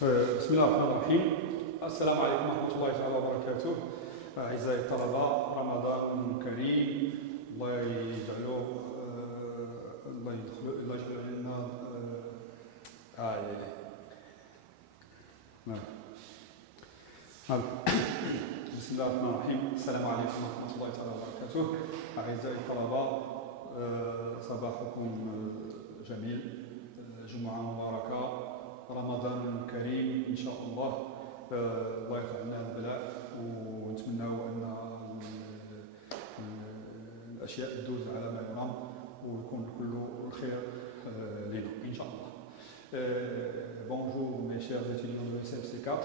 بسم الله الرحمن الرحيم. السلام عليكم ورحمة الله تعالى وبركاته. أعزائي الطلبة، رمضان كريم. الله يجعله الله يجعل لنا بسم الله الرحمن الرحيم. السلام عليكم ورحمة الله تعالى وبركاته. أعزائي الطلبة، صباحكم جميل، جمعة مباركة، رمضان كريم إن شاء الله. الله يرفع عنا البلاء ونتمنى أن الأشياء تدوز على ما يرام ويكون كل الخير لنا إن شاء الله. Bonjour mes chers étudiants de SFC4,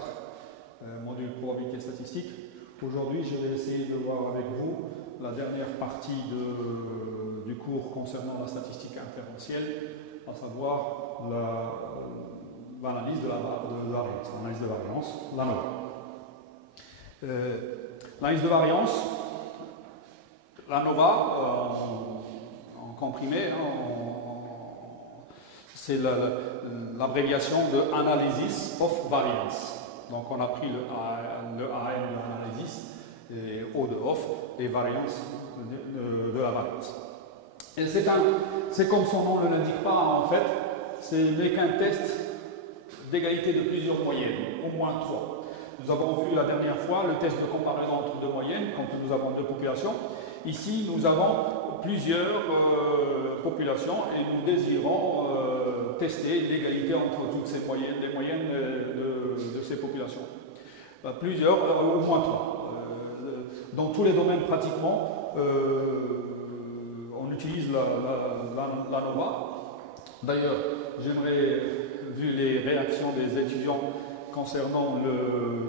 module probabilité statistique. Aujourd'hui, je vais essayer de voir avec vous la dernière partie du cours concernant la statistique inférentielle, à savoir l'analyse de variance, l'analyse de variance, l'ANOVA. L'analyse de variance, l'ANOVA, en comprimé, c'est l'abréviation de Analysis of Variance. Donc on a pris le AN de Analysis, et O de Off, et Variance de la variance. Et c'est comme son nom ne l'indique pas, en fait, ce n'est qu'un test d'égalité de plusieurs moyennes, au moins 3. Nous avons vu la dernière fois le test de comparaison entre deux moyennes, quand nous avons deux populations. Ici, nous avons plusieurs populations et nous désirons tester l'égalité entre toutes ces moyennes, les moyennes de ces populations. Plusieurs, au moins 3. Dans tous les domaines, pratiquement, on utilise l'ANOVA. D'ailleurs, j'aimerais, vu les réactions des étudiants concernant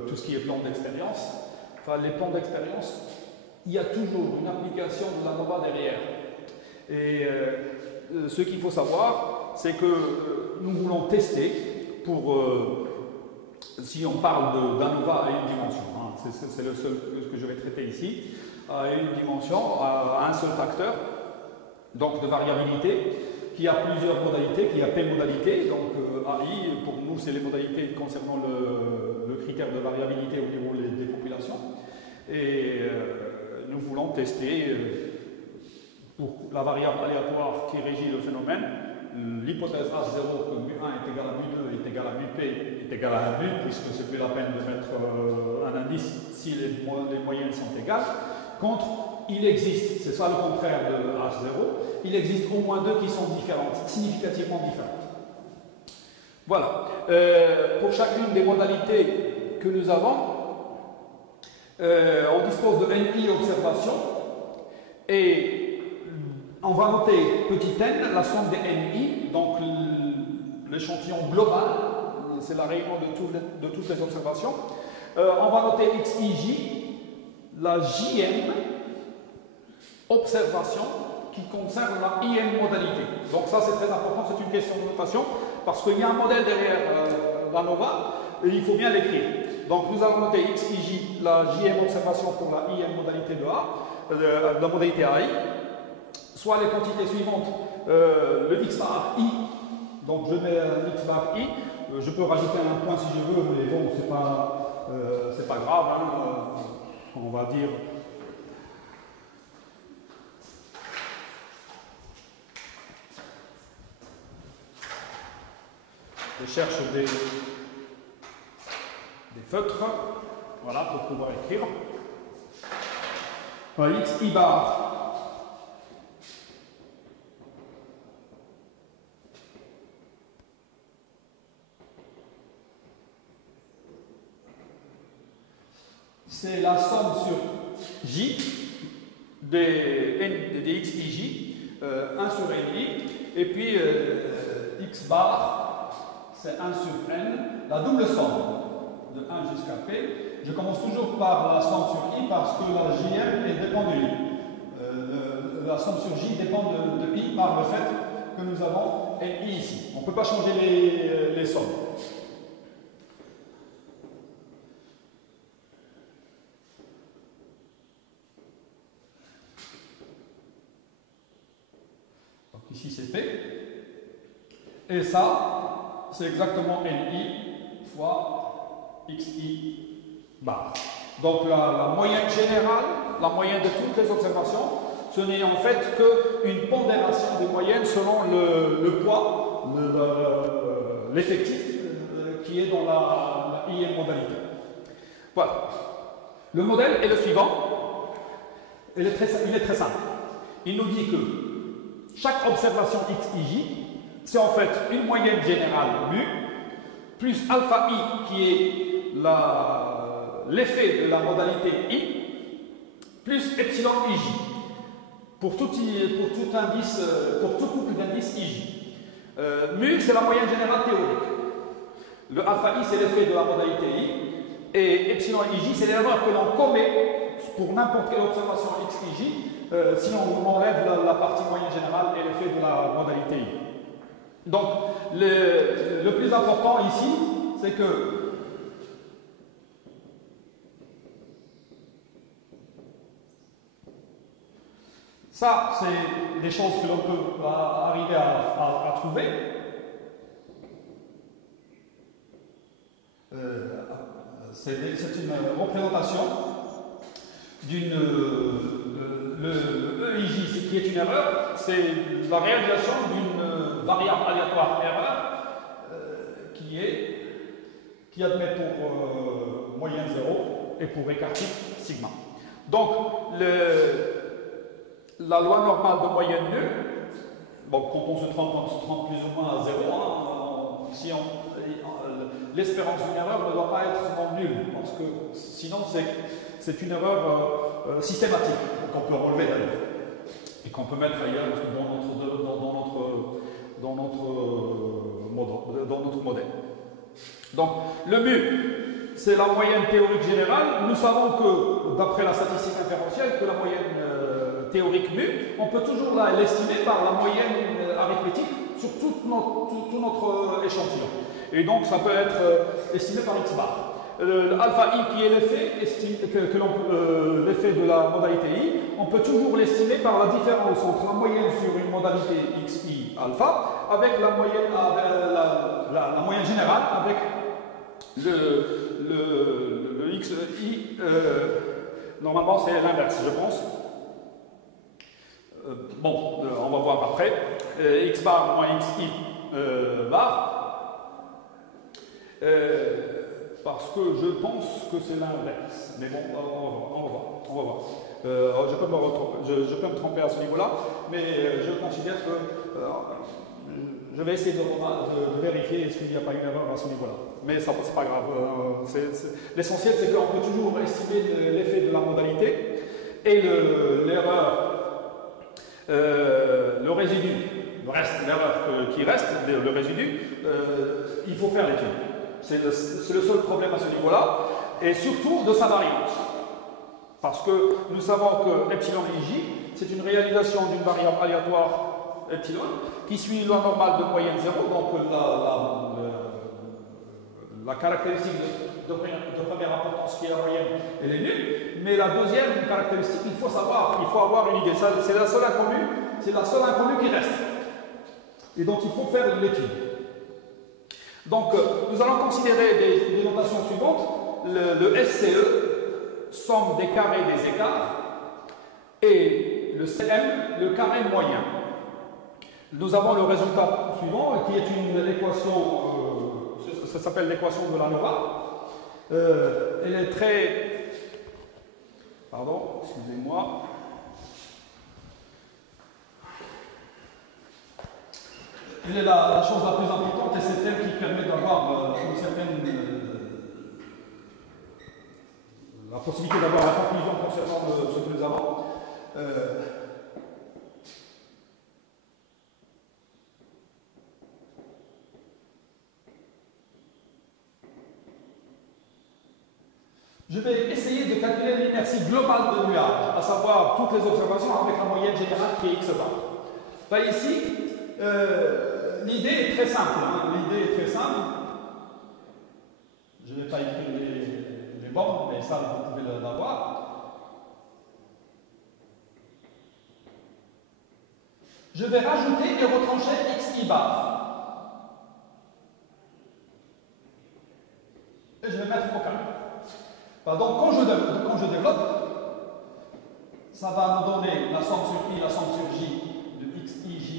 tout ce qui est plan d'expérience, enfin les plans d'expérience, il y a toujours une application de l'ANOVA derrière. Et ce qu'il faut savoir, c'est que nous voulons tester pour, si on parle d'ANOVA à une dimension, hein, c'est le seul que je vais traiter ici, à une dimension, à un seul facteur, donc de variabilité, qui a plusieurs modalités, qui a P modalités, donc AI, pour nous, c'est les modalités concernant le critère de variabilité au niveau des populations. Et nous voulons tester, pour la variable aléatoire qui régit le phénomène, l'hypothèse A0 que mu1 est égal à mu2 est égal à mu p est égal à 1 mu, puisque c'est plus la peine de mettre un indice si les moyennes sont égales, contre il existe, c'est ça le contraire de H0, il existe au moins deux qui sont différentes, significativement différentes. Voilà. Pour chacune des modalités que nous avons, on dispose de NI observations et on va noter petit n, la somme des NI, donc l'échantillon global, c'est la réunion de toutes les observations. On va noter XIJ, la JM observation qui concerne la IM modalité. Donc ça c'est très important, c'est une question de notation parce qu'il y a un modèle derrière l'ANOVA et il faut bien l'écrire. Donc nous allons noter XIJ, la JM observation pour la IM modalité de A, la modalité AI, soit les quantités suivantes, le X bar I, donc je mets un X bar I, je peux rajouter un point si je veux, mais bon c'est pas grave, hein, on va dire. Je cherche des feutres, voilà, pour pouvoir écrire. X I bar. C'est la somme sur J des XIJ, 1 sur NI, et puis X bar. C'est 1 sur n, la double somme de 1 jusqu'à p. Je commence toujours par la somme sur i parce que la jm dépend de i. La somme sur j dépend de i par le fait que nous avons i ici. On ne peut pas changer les sommes. Donc ici c'est p. Et ça, c'est exactement NI fois xi bar. Donc la moyenne générale, la moyenne de toutes les observations, ce n'est en fait qu'une pondération des moyennes selon le poids, l'effectif qui est dans la IM modalité. Voilà. Le modèle est le suivant. Il est très simple. Il nous dit que chaque observation xij, c'est en fait une moyenne générale mu, plus alpha i qui est l'effet de la modalité i, plus epsilon ij. Pour tout indice, pour tout couple d'indices ij. Mu, c'est la moyenne générale théorique. Le alpha i, c'est l'effet de la modalité i. Et epsilon ij, c'est l'erreur que l'on commet pour n'importe quelle observation xij si on enlève la partie moyenne générale et l'effet de la modalité i. Donc, le plus important ici, c'est que ça, c'est des choses que l'on peut arriver à trouver. C'est une représentation d'une. Le EIJ, qui est une erreur, c'est la réalisation d'une variable aléatoire erreur qui admet pour moyenne 0 et pour écart type sigma. Donc, la loi normale de moyenne nulle, bon, quand on se trompe plus ou moins à 0, hein, l'espérance d'une erreur ne doit pas être nulle, parce que sinon c'est une erreur systématique qu'on peut relever d'ailleurs et qu'on peut mettre ailleurs dans notre modèle. Donc le mu, c'est la moyenne théorique générale. Nous savons que d'après la statistique inférentielle, que la moyenne théorique mu, on peut toujours l'estimer par la moyenne arithmétique sur tout notre échantillon. Et donc ça peut être estimé par x bar. Alpha i qui est l'effet de la modalité i, on peut toujours l'estimer par la différence entre la moyenne sur une modalité xi alpha avec la moyenne, la moyenne générale avec le xi. Normalement c'est l'inverse, je pense. Bon, on va voir après. X bar moins xi bar. Parce que je pense que c'est l'inverse. Mais bon, on va voir. Je peux me tromper à ce niveau-là, mais je considère que je vais essayer de vérifier est-ce qu'il n'y a pas une erreur à ce niveau-là. Mais ça, c'est pas grave. L'essentiel, c'est qu'on peut toujours estimer l'effet de la modalité et l'erreur, le résidu, l'erreur qui reste, le résidu, il faut faire l'étude. C'est le seul problème à ce niveau-là, et surtout de sa variance. Parce que nous savons que epsilon ij, c'est une réalisation d'une variable aléatoire epsilon qui suit la loi normale de moyenne 0, donc la caractéristique de première importance qui est la moyenne, elle est nulle. Mais la deuxième caractéristique, il faut avoir une idée. C'est la seule inconnue qui reste. Et donc il faut faire l'étude. Donc, nous allons considérer des notations suivantes. Le SCE, somme des carrés des écarts, et le CM, le carré moyen. Nous avons le résultat suivant, qui est une équation, ça s'appelle l'équation de la Nova. Elle est très... Pardon, excusez-moi. Elle est la chose la plus importante et c'est elle qui permet d'avoir une certaine la possibilité d'avoir la conclusion concernant ce que nous avons. Je vais essayer de calculer l'inertie globale de nuage, à savoir toutes les observations avec la moyenne générale qui est x bar. Là, ici, l'idée est très simple. Je ne vais pas écrire les bornes, mais ça, vous pouvez l'avoir. Je vais rajouter et retrancher xi bar. Donc quand je développe, ça va me donner la somme sur I, la somme sur J de xij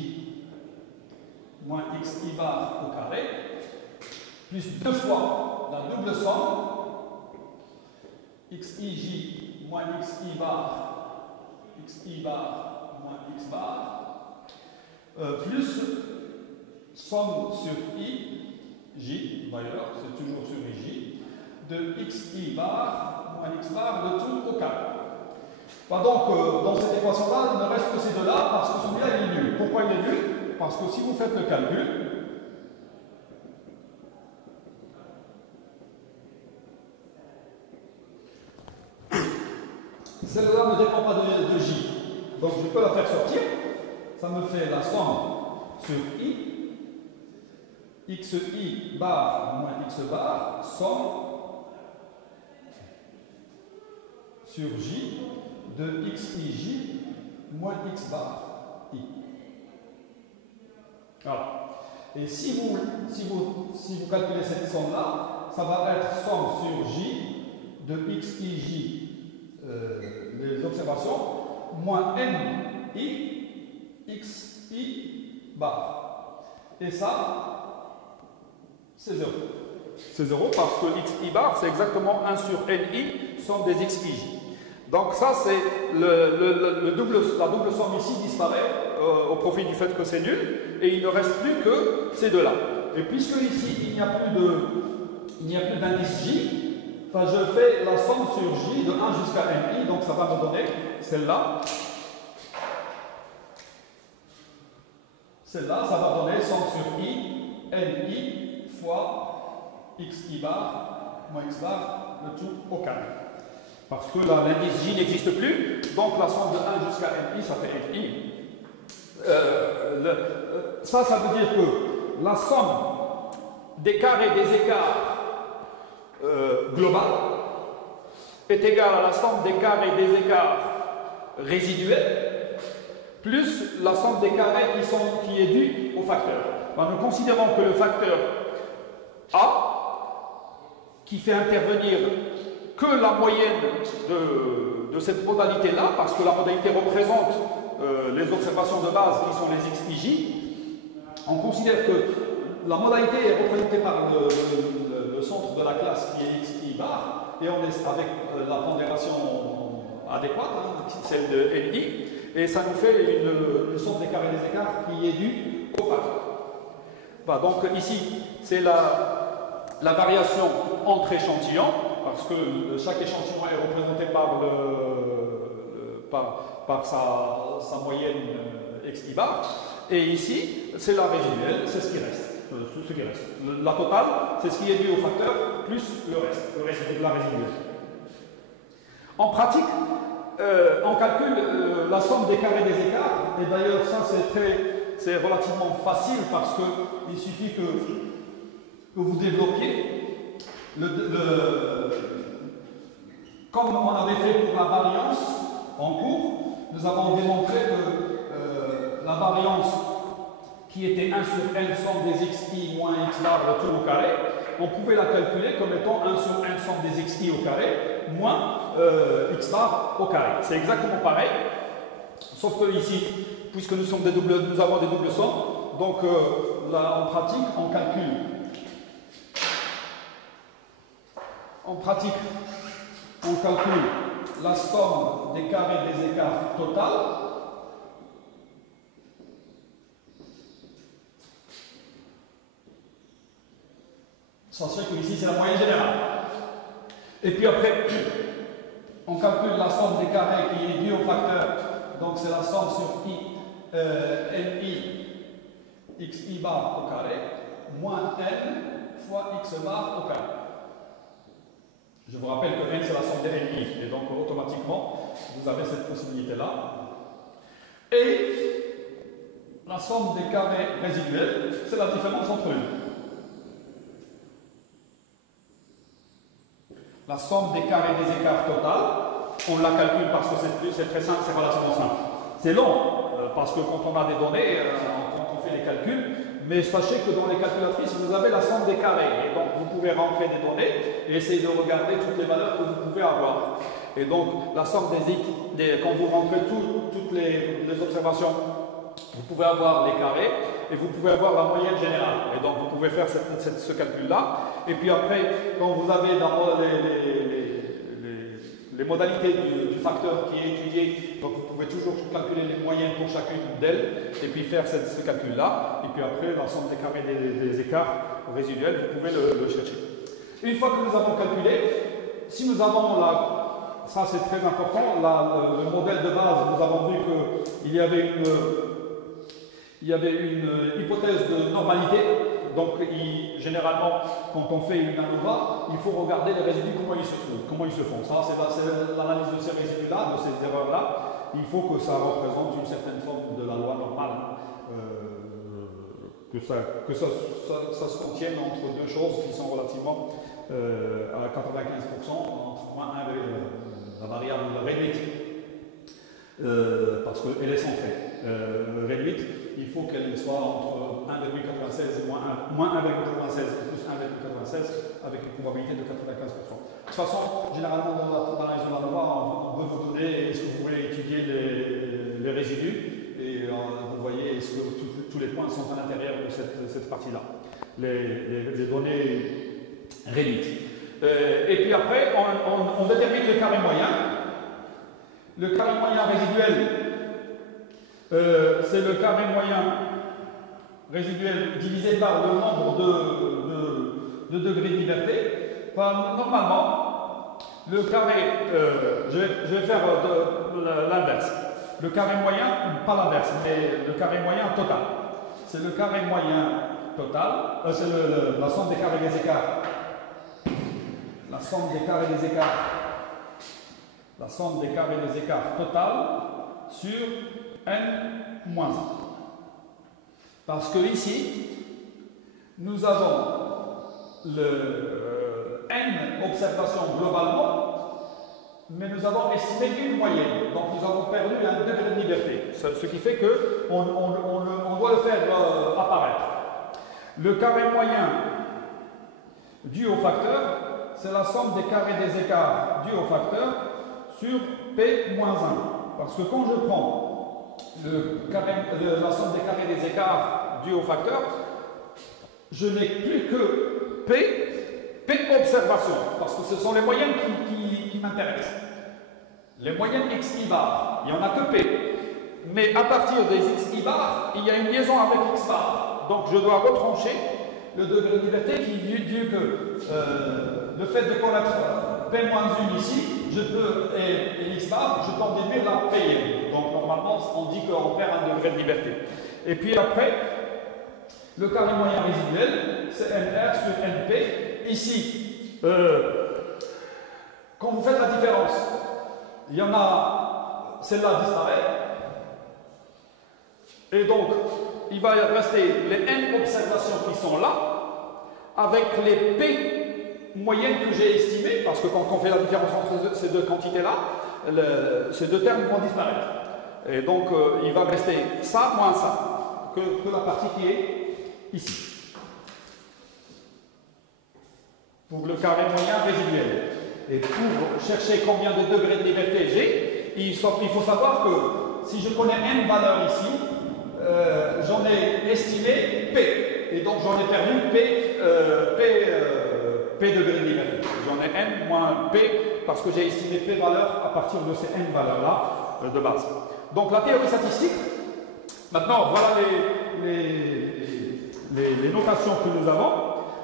moins xi bar au carré, plus 2 fois la double somme xij moins xi bar moins x bar, plus somme sur I, J, d'ailleurs, c'est toujours sur IJ, de xi bar moins x bar, le tout au carré. Donc, dans cette équation-là, il ne reste que ces deux-là parce que celui-là, il est nul. Pourquoi il est nul? Parce que si vous faites le calcul, celle-là ne dépend pas de J. Donc, je peux la faire sortir. Ça me fait la somme sur I, xi bar moins x bar, somme sur J de xij moins x bar I. Voilà. Et si vous calculez cette somme-là, ça va être somme sur J de xij, les observations, moins ni xi bar. Et ça, c'est 0. C'est 0 parce que xi bar, c'est exactement 1 sur ni, somme des xij. Donc ça, c'est la double somme ici disparaît au profit du fait que c'est nul, et il ne reste plus que ces deux-là. Et puisque ici, il n'y a plus d'indice J, enfin, je fais la somme sur J de 1 jusqu'à ni, donc ça va me donner celle-là. Celle-là, ça va donner somme sur I, ni fois xi bar moins x bar, le tout au carré. Parce que l'indice J n'existe plus, donc la somme de 1 jusqu'à ni, ça fait ni. Ça veut dire que la somme des carrés des écarts global est égale à la somme des carrés des écarts résiduels plus la somme des carrés qui est due au facteur. Nous considérons que le facteur A, qui fait intervenir que la moyenne de cette modalité-là, parce que la modalité représente les observations de base qui sont les xij, on considère que la modalité est représentée par le centre de la classe qui est xi bar, et on est avec la pondération adéquate, celle de ni, et ça nous fait une somme des carrés des écarts qui est due au facteur. Donc ici, c'est la variation entre échantillons, parce que chaque échantillon est représenté par sa moyenne xi bar, et ici, c'est la résiduelle, c'est ce qui reste. La totale, c'est ce qui est dû au facteur, plus le reste de la résiduelle. En pratique, on calcule la somme des carrés des écarts, et d'ailleurs ça c'est relativement facile parce qu'il suffit que vous développiez comme on avait fait pour la variance en cours, nous avons démontré que la variance qui était 1 sur n somme des xi moins x bar le tout au carré, on pouvait la calculer comme étant 1 sur n somme des xi au carré moins x bar au carré. C'est exactement pareil, sauf que ici, puisque nous avons des doubles sommes, donc là, en pratique, on calcule la somme des carrés des écarts total. Sachant que ici c'est la moyenne générale. Et puis après, on calcule la somme des carrés qui est due au facteur. Donc c'est la somme sur ni xi bar au carré moins n fois x bar au carré. Je vous rappelle que n c'est la somme des ni, et donc automatiquement vous avez cette possibilité-là. Et la somme des carrés résiduels, c'est la différence entre eux. La somme des carrés des écarts total, on la calcule parce que c'est très simple, c'est relativement simple. C'est long, parce que quand on a des données, quand on fait les calculs, mais sachez que dans les calculatrices, vous avez la somme des carrés. Et donc, vous pouvez rentrer des données et essayer de regarder toutes les valeurs que vous pouvez avoir. Et donc, la somme quand vous rentrez toutes les observations, vous pouvez avoir les carrés et vous pouvez avoir la moyenne générale. Et donc, vous pouvez faire ce calcul-là. Et puis après, quand vous avez dans les modalités du facteur qui est étudié, donc vous pouvez toujours calculer les moyennes pour chacune d'elles et puis faire ce calcul-là. Et puis après, l'ensemble des carrés des écarts résiduels, vous pouvez le chercher. Une fois que nous avons calculé, si nous avons ça c'est très important, le modèle de base, nous avons vu qu'il y avait une hypothèse de normalité. Donc, généralement, quand on fait une ANOVA, il faut regarder les résidus, comment ils se font. Ça, c'est l'analyse de ces résidus-là, de ces erreurs-là. Il faut que ça représente une certaine forme de la loi normale. Que ça se contienne entre deux choses qui sont relativement à 95%, entre moins 1, la variable réduite, parce qu'elle est centrée. Réduite, il faut qu'elle soit entre 1,96 et moins 1,96 plus 1,96 avec une probabilité de 95%. De toute façon, généralement dans l'analyse de l'ANOVA, on veut vous donner est-ce que vous voulez étudier les résidus et vous voyez est-ce que tous les points sont à l'intérieur de cette partie-là, les données réduites. Et puis après, on détermine le carré moyen. Le carré moyen résiduel, c'est le carré moyen résiduel divisé par le nombre de degrés de liberté. Enfin, normalement, le carré, je vais faire l'inverse. Le carré moyen, pas l'inverse, mais le carré moyen total. C'est le carré moyen total, c'est la somme des carrés des écarts. La somme des carrés des écarts. La somme des carrés des écarts total sur n-1. Parce que ici, nous avons n observations globalement, mais nous avons estimé une moyenne. Donc nous avons perdu un degré de liberté. Ce qui fait qu'on doit le faire apparaître. Le carré moyen dû au facteur, c'est la somme des carrés des écarts dus au facteur sur P-1. Parce que quand je prends la somme des carrés des écarts dus au facteur, je n'ai plus que P observation, parce que ce sont les moyennes qui m'intéressent. Les moyennes XI bar, il n'y en a que P. Mais à partir des XI bar, il y a une liaison avec X bar. Donc je dois retrancher le degré de liberté qui est dû que le fait de connaître P-1 ici, je peux, et X bar, je peux en déduire la P. Donc normalement, on dit qu'on perd un degré de liberté. Et puis après, le carré moyen résiduel, c'est NR sur NP. Ici, quand vous faites la différence, il y en a, celle-là disparaît. Et donc, il va rester les N observations qui sont là, avec les P moyennes que j'ai estimées, parce que quand on fait la différence entre ces deux quantités-là, ces deux termes vont disparaître. Et donc, il va rester ça moins ça, que la partie qui est ici. Pour le carré moyen résiduel. Et pour chercher combien de degrés de liberté j'ai, il faut savoir que si je connais n valeurs ici, j'en ai estimé P. Et donc j'en ai perdu P degrés de liberté. J'en ai n moins P parce que j'ai estimé P valeurs à partir de ces n valeurs-là de base. Donc la théorie statistique, maintenant voilà les notations que nous avons.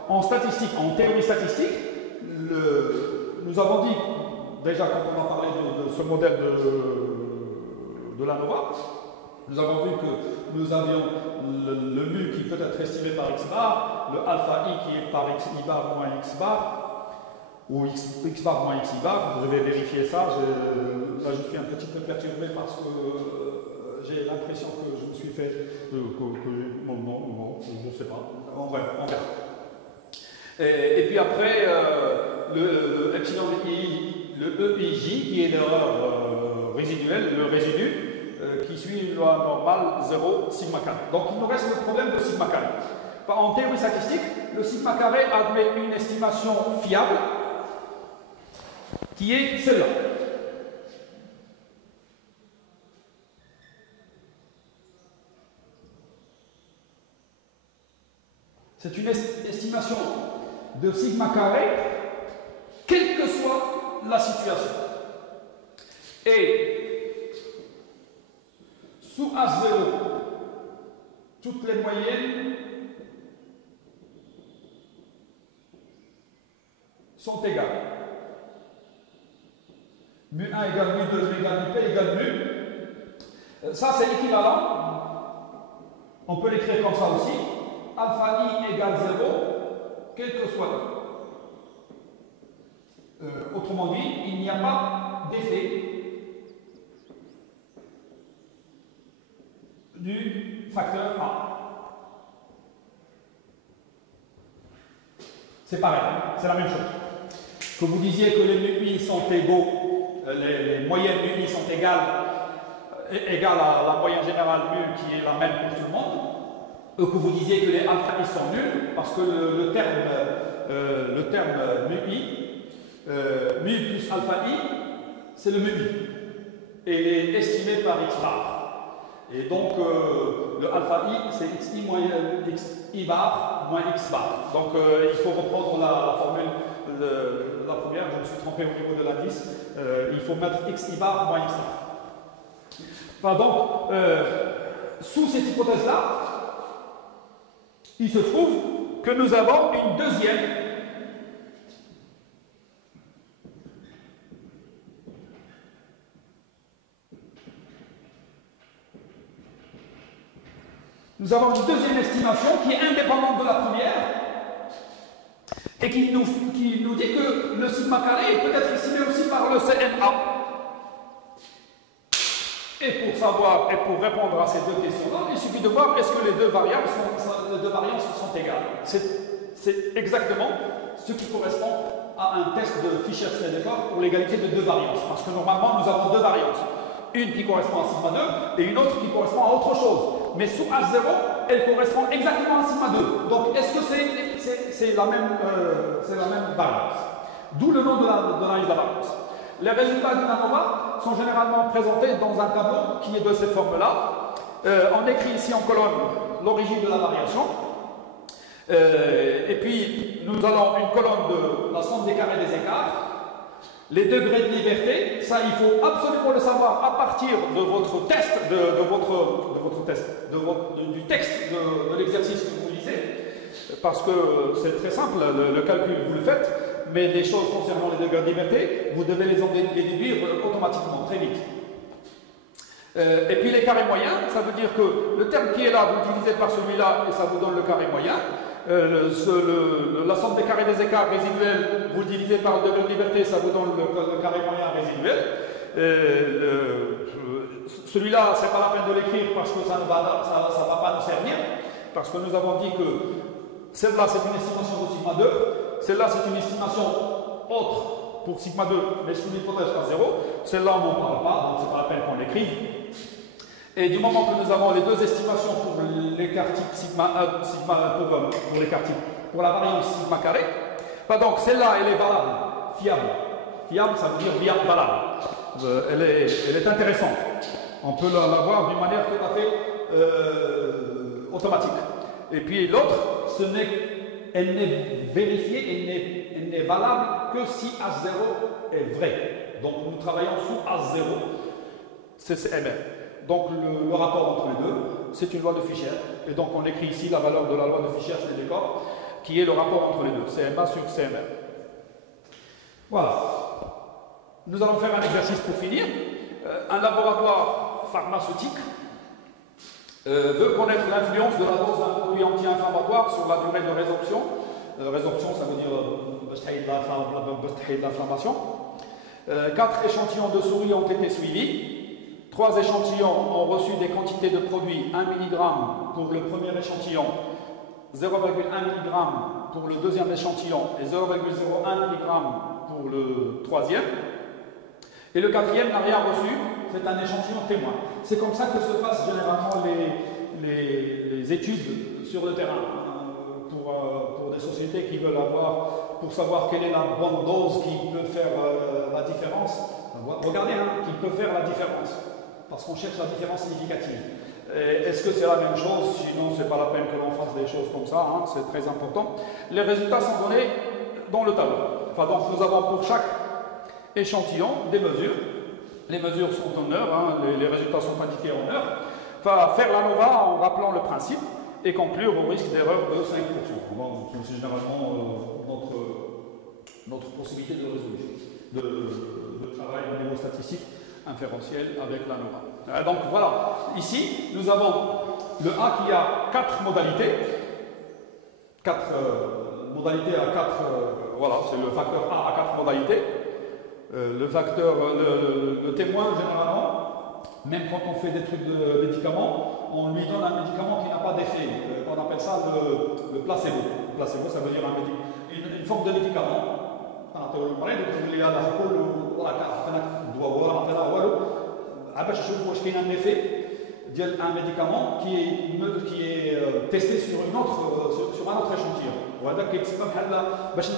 En statistique, en théorie statistique, nous avons dit, déjà quand on a parlé de ce modèle de l'ANOVA, nous avons vu que nous avions le mu qui peut être estimé par x bar, le alpha i qui est par x i bar moins x bar, ou x bar moins x i bar. Je vais vérifier ça. Là, je suis un petit peu perturbé parce que j'ai l'impression que je me suis fait. Non, je ne sais pas. On verra. Et puis après, le epsilon i, le EIJ, qui est l'erreur résiduelle, le résidu, qui suit une loi normale 0 sigma carré. Donc il nous reste le problème de sigma carré. En théorie statistique, le sigma carré admet une estimation fiable qui est celle-là. C'est une estimation de sigma carré, quelle que soit la situation. Et sous H0, toutes les moyennes sont égales. Mu1 égale mu2 égale mu p égale mu. Ça, c'est équivalent. On peut l'écrire comme ça aussi. Alpha I égale 0, quel que soit I. Autrement dit, il n'y a pas d'effet du facteur A. C'est pareil, c'est la même chose. Que vous disiez que les MUI sont égaux, les moyennes MUI sont égales à la moyenne générale mu qui est la même pour tout le monde, que vous disiez que les alpha I sont nuls, parce que le terme MUI, mu plus alpha I, c'est le MUI. Et il est estimé par x bar. Et donc, le alpha I, c'est xi moins xi bar moins x bar. Donc, il faut reprendre la formule de la première, je me suis trompé au niveau de l'indice. Il faut mettre xi bar moins x bar. Enfin, donc, sous cette hypothèse-là, il se trouve que nous avons une deuxième estimation qui est indépendante de la première et qui nous dit que le sigma carré peut être estimé aussi par le CMA. Et pour savoir et pour répondre à ces deux questions-là, il suffit de voir est-ce que les deux variables sont égales. C'est exactement ce qui correspond à un test de Fisher-Snedeker pour l'égalité de deux variances. Parce que normalement, nous avons deux variances. Une qui correspond à sigma 2 et une autre qui correspond à autre chose. Mais sous H0, elle correspond exactement à sigma 2. Donc, est-ce que c'est la même variance? D'où le nom de l'analyse de la variance. Les résultats d'une ANOVA sont généralement présentés dans un tableau qui est de cette forme-là. On écrit ici en colonne l'origine de la variation. Et puis, nous allons une colonne de la somme des carrés des écarts. Les degrés de liberté, ça il faut absolument le savoir à partir de votre test, du texte de l'exercice que vous lisez, parce que c'est très simple, le calcul vous le faites, mais les choses concernant les degrés de liberté, vous devez les déduire automatiquement, très vite. Et puis les carrés moyens, ça veut dire que le terme qui est là, vous le divisez par celui-là et ça vous donne le carré moyen. La somme des carrés des écarts résiduels, vous le divisez par le degré de liberté, ça vous donne le carré moyen résiduel. Celui-là, c'est pas la peine de l'écrire parce que ça ne va pas nous servir, parce que nous avons dit que celle-là c'est une estimation de sigma 2, celle-là c'est une estimation autre pour sigma 2, mais sous l'hypothèse à 0, celle-là on n'en parle pas, donc c'est pas la peine qu'on l'écrive. Et du moment que nous avons les deux estimations pour l'écart type sigma 1, pour l'écart type, pour la variance sigma carré, donc celle-là, elle est valable, fiable. Fiable, ça veut dire valable. Elle est intéressante. On peut la voir d'une manière tout à fait automatique. Et puis l'autre, elle n'est vérifiée, elle n'est valable que si H0 est vrai. Donc nous travaillons sous H0, CCMR. Donc le rapport entre les deux, c'est une loi de Fisher. Et donc on écrit ici la valeur de la loi de Fisher-Snedeker, qui est le rapport entre les deux, CMA sur CMR. Voilà. Nous allons faire un exercice pour finir. Un laboratoire pharmaceutique veut connaître l'influence de la dose d'un produit anti-inflammatoire sur la durée de résorption. Résorption, ça veut dire l'inflammation. 4 échantillons de souris ont été suivis. 3 échantillons ont reçu des quantités de produits 1 mg pour le premier échantillon, 0,1 mg pour le deuxième échantillon et 0,01 mg pour le troisième. Et le quatrième n'a rien reçu, c'est un échantillon témoin. C'est comme ça que se passent généralement les études sur le terrain pour des sociétés qui veulent avoir, pour savoir quelle est la bonne dose qui peut faire la différence. Regardez, qui peut faire la différence, parce qu'on cherche la différence significative. Est-ce que c'est la même chose? Sinon, ce n'est pas la peine que l'on fasse des choses comme ça, c'est très important. Les résultats sont donnés dans le tableau. Enfin, donc, nous avons pour chaque échantillon des mesures. Les mesures sont en heures, les résultats sont indiqués en heures. Enfin, faire la NOVA en rappelant le principe et conclure au risque d'erreur de 5%. C'est généralement notre possibilité de résolution, de travail au niveau statistique inférentiel avec la NOVA. Donc voilà, ici nous avons le A qui a 4 modalités. 4 modalités à 4, voilà, c'est le facteur A à 4 modalités. Le facteur, le témoin généralement, même quand on fait des trucs de médicaments, on lui donne un médicament qui n'a pas d'effet. On appelle ça le placebo. Le placebo, ça veut dire une forme de médicament. Un effet un médicament qui est testé sur un autre échantillon. وهذا كيتسمى بحال باش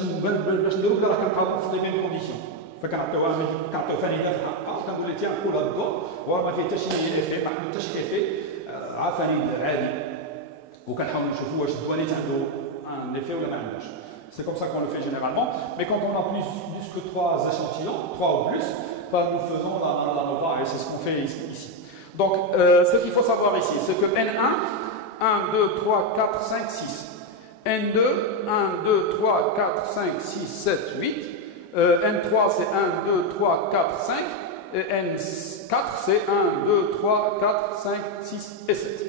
نديرو راه كنبقاو في لي ميم كونديسيون فكنعطيوها كنعطيو فانيله في الحلقه كنقول لها كول هذا الضوء وراه ما فيه حتى شي ايفي ما عنده حتى شي ايفي عافاني عادي وكنحاولوا نشوفوا واش الدواء اللي عنده ان ايفي ولا ما عندوش. C'est comme ça qu'on le fait généralement, mais quand on a plus que 3 échantillons, 3 ou plus, nous faisons la NOVA et c'est ce qu'on fait ici. Donc, ce qu'il faut savoir ici, c'est que N1, 1, 2, 3, 4, 5, 6. N2, 1, 2, 3, 4, 5, 6, 7, 8. N3, c'est 1, 2, 3, 4, 5. Et N4, c'est 1, 2, 3, 4, 5, 6 et 7.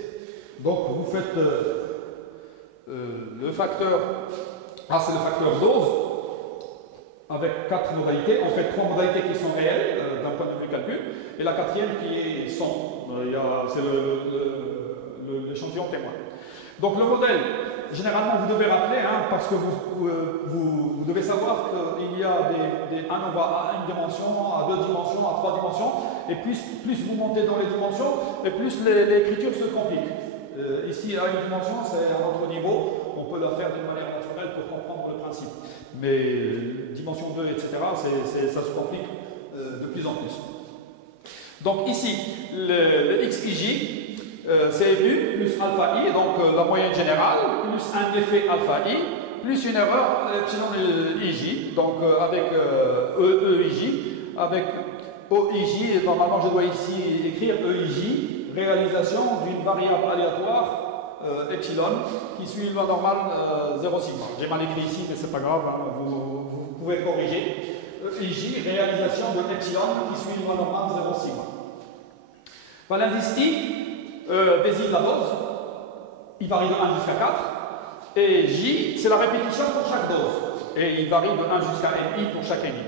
Donc, vous faites le facteur, c'est le facteur dose, avec 4 modalités. On fait 3 modalités qui sont réelles d'un point de vue calcul, et la 4e qui est son. C'est l'échantillon témoin. Donc le modèle, généralement vous devez rappeler, parce que vous devez savoir qu'il y a un on va à une dimension, à 2 dimensions, à 3 dimensions, et plus vous montez dans les dimensions, et plus l'écriture se complique. Ici, à une dimension, c'est à notre niveau, on peut la faire d'une manière naturelle pour comprendre le principe. Mais dimension 2, etc., ça se complique de plus en plus. Donc ici, le XIJ, c'est U plus alpha I, donc la moyenne générale, plus un effet alpha I, plus une erreur epsilon IJ, donc avec EIJ, avec OIJ, et normalement je dois ici écrire EIJ, réalisation d'une variable aléatoire epsilon qui suit une loi normale 0 sigma. J'ai mal écrit ici, mais c'est pas grave, vous pouvez corriger. EIJ, réalisation de epsilon qui suit une loi normale 0 sigma. L'indice I désigne la dose, il varie de 1 jusqu'à 4, et J, c'est la répétition pour chaque dose, et il varie de 1 jusqu'à NI pour chaque NI.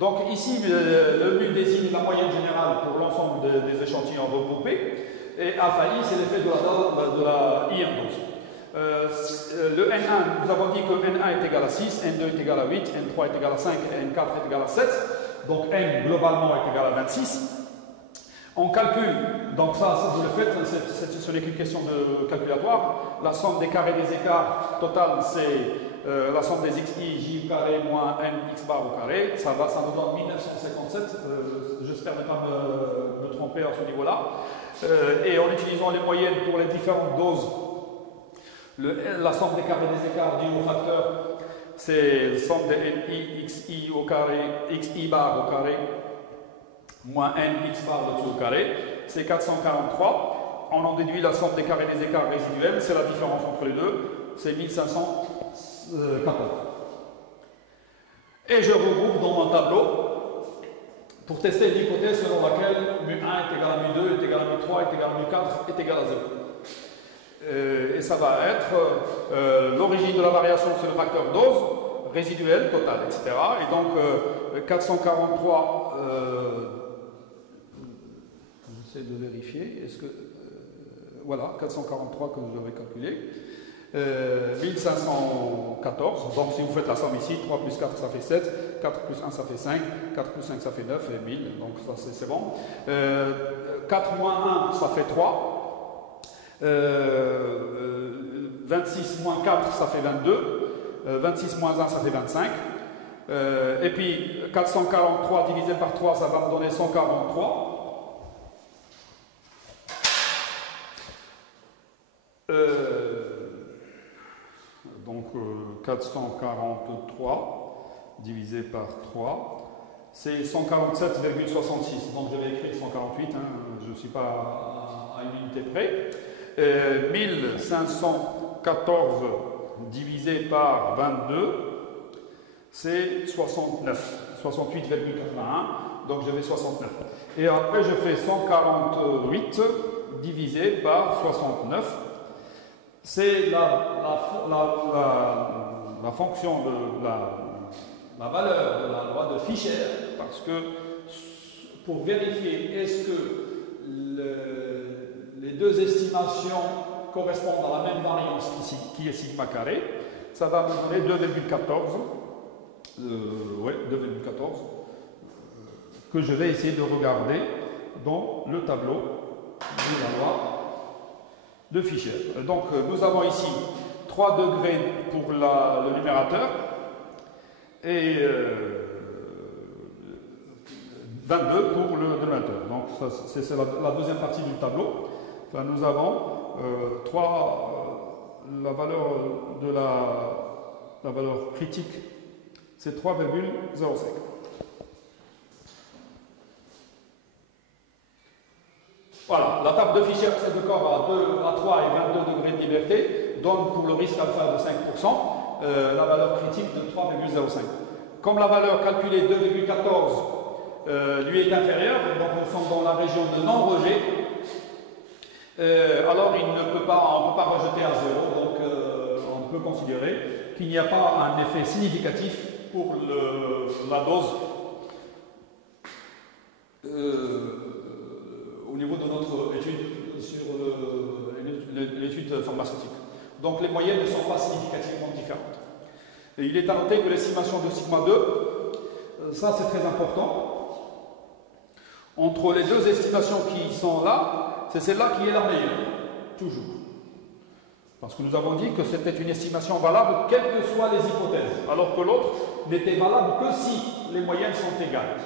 Donc ici, le mu désigne la moyenne générale pour l'ensemble des échantillons regroupés, et alpha I, c'est l'effet de la I en dose. Le N1, nous avons dit que N1 est égal à 6, N2 est égal à 8, N3 est égal à 5, N4 est égal à 7, donc N globalement est égal à 26. On calcule, donc ça vous le faites, ce n'est qu'une question de calculatoire. La somme des carrés des écarts total, c'est la somme des xi, j au carré moins n x bar au carré. Ça nous donne 1957. J'espère ne pas me tromper à ce niveau-là. Et en utilisant les moyennes pour les différentes doses, la somme des carrés des écarts due au facteur, c'est la somme des ni, xi au carré, xi bar au carré, moins n x bar de tout au carré, c'est 443. On en déduit la somme des carrés des écarts résiduels, c'est la différence entre les deux, c'est 1514. Et je regroupe dans mon tableau pour tester l'hypothèse selon laquelle mu1 est égal à mu2, est égal à mu3, est égal à mu4, est égal à 0. Et ça va être l'origine de la variation, c'est le facteur dose, résiduel, total, etc. Et donc 443, j'essaie de vérifier, est-ce que voilà, 443 que je devrais calculer. 1514, donc si vous faites la somme ici, 3 plus 4 ça fait 7, 4 plus 1 ça fait 5, 4 plus 5 ça fait 9 et 1000, donc ça c'est bon. 4 moins 1 ça fait 3, 26 moins 4 ça fait 22, 26 moins 1 ça fait 25, et puis 443 divisé par 3 ça va me donner 143. Donc 443 divisé par 3, c'est 147,66. Donc je vais écrire 148, hein, je ne suis pas à une unité près. 1514 divisé par 22, c'est 69, 68,81. Donc je vais 69. Et après je fais 148 divisé par 69. C'est la fonction de la valeur de la loi de Fischer, parce que pour vérifier est-ce que les deux estimations correspondent à la même variance ici, qui est sigma carré, ça va me donner 2,14, ouais, 2,14, que je vais essayer de regarder dans le tableau de la loi de Fischer. Donc nous avons ici 3 degrés pour le numérateur et 22 pour le dénominateur. Donc c'est la deuxième partie du tableau. Enfin, nous avons la valeur de la valeur critique, c'est 3,05. Voilà, la table de Fischer, c'est de corps à 3 et 22 degrés de liberté, donne pour le risque alpha de 5%, la valeur critique de 3,05. Comme la valeur calculée 2,14 lui est inférieure, donc nous sommes dans la région de non-rejet, alors on ne peut pas rejeter à 0, donc on peut considérer qu'il n'y a pas un effet significatif pour la dose au niveau de notre étude sur l'étude pharmaceutique. Donc les moyennes ne sont pas significativement différentes. Et il est à noter que l'estimation de sigma 2, ça c'est très important. Entre les deux estimations qui sont là, c'est celle-là qui est la meilleure, toujours. Parce que nous avons dit que c'était une estimation valable quelles que soient les hypothèses, alors que l'autre n'était valable que si les moyennes sont égales.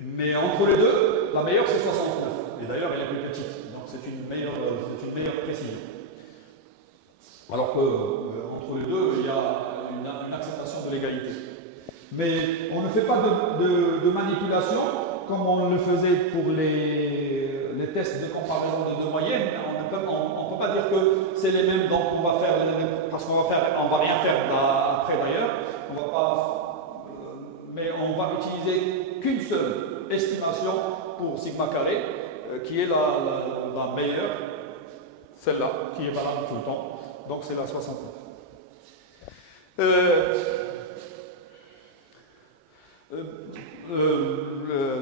Mais entre les deux, la meilleure c'est 69. Et d'ailleurs, elle est plus petite. Donc c'est une meilleure précision. Alors qu'entre les deux, il y a une acceptation de l'égalité. Mais on ne fait pas de manipulation comme on le faisait pour les tests de comparaison de deux moyennes. On ne peut pas dire que c'est les mêmes, donc on va faire parce qu'on va rien faire après d'ailleurs. Mais on va utiliser qu'une seule estimation pour sigma carré, qui est la meilleure, celle-là, qui est valable tout le temps. Donc c'est la 69.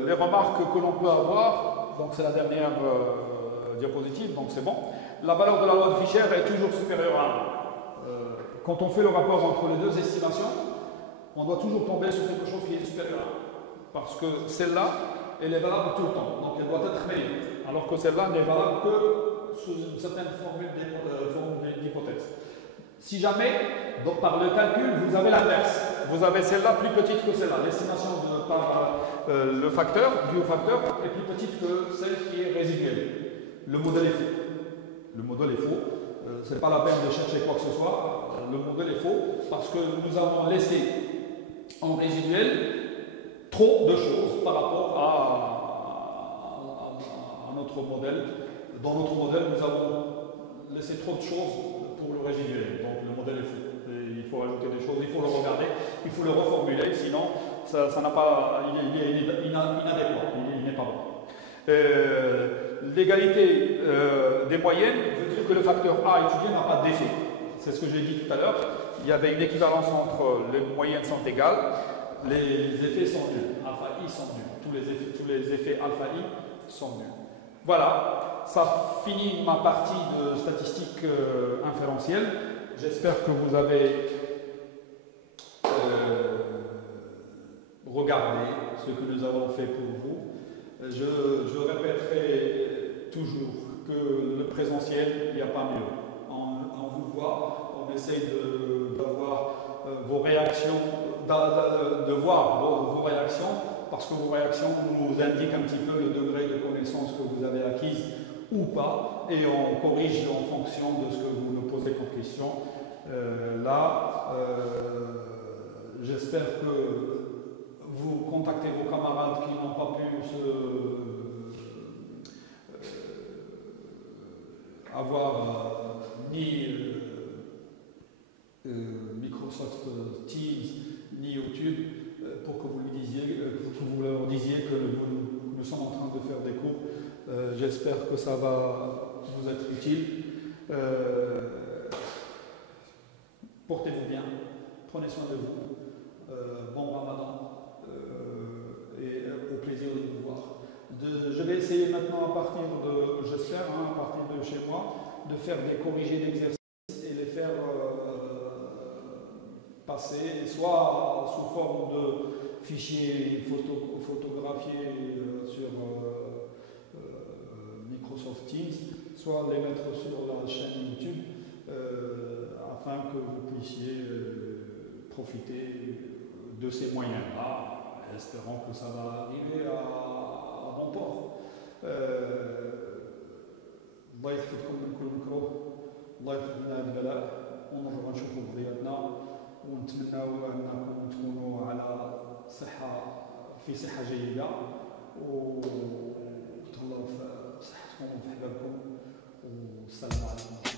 Les remarques que l'on peut avoir, donc c'est la dernière diapositive, donc c'est bon. La valeur de la loi de Fischer est toujours supérieure à 1. Quand on fait le rapport entre les deux estimations, on doit toujours tomber sur quelque chose qui est supérieur à 1. Parce que celle-là, elle est valable tout le temps, donc elle doit être meilleure. Alors que celle-là n'est valable que sous une certaine formule d'hypothèse. Si jamais, donc par le calcul, vous avez l'inverse. Vous avez celle-là plus petite que celle-là. L'estimation par le facteur, due au facteur, est plus petite que celle qui est résiduelle. Le modèle est faux. Le modèle est faux. Ce n'est pas la peine de chercher quoi que ce soit. Le modèle est faux parce que nous avons laissé en résiduel trop de choses par rapport à notre modèle. Dans notre modèle, nous avons laissé trop de choses pour le résiduel. Donc le modèle est faux. Et il faut ajouter des choses, il faut le regarder, il faut le reformuler, sinon ça n'a pas, il est inadéquat, il n'est pas bon. L'égalité des moyennes veut dire que le facteur A étudié n'a pas d'effet. C'est ce que j'ai dit tout à l'heure. Il y avait une équivalence entre les moyennes sont égales, les effets sont nuls. Alpha I sont nuls. Tous les effets alpha I sont nuls. Voilà, ça finit ma partie de statistiques inférentielles. J'espère que vous avez regardé ce que nous avons fait pour vous. Je répéterai toujours que le présentiel, il n'y a pas mieux. On vous voit, on essaye d'avoir vos réactions, de voir vos réactions, parce que vos réactions nous indiquent un petit peu le degré de connaissance que vous avez acquise ou pas, et on corrige en fonction de ce que vous nous posez comme question. J'espère que vous contactez vos camarades qui n'ont pas pu avoir ni Microsoft Teams ni YouTube pour que vous leur disiez que nous sommes en train de faire des cours. J'espère que ça va vous être utile. Portez-vous bien, prenez soin de vous. Bon Ramadan et au plaisir de vous voir. Je vais essayer maintenant à partir de chez moi, de faire des corrigés d'exercices et les faire passer, soit sous forme de fichiers photographiés sur Microsoft Teams, soit les mettre sur la chaîne YouTube afin que vous puissiez profiter de ces moyens-là, espérant que ça va arriver à bon port. الله يحفظكم من كل مكروه، الله يحفظ لنا البلاء، ونرجو نشوفوا قضيتنا ونتمنوا انكم تكونوا على في صحه جيده وتهلاو في صحتكم وفي حبابكم والسلام عليكم.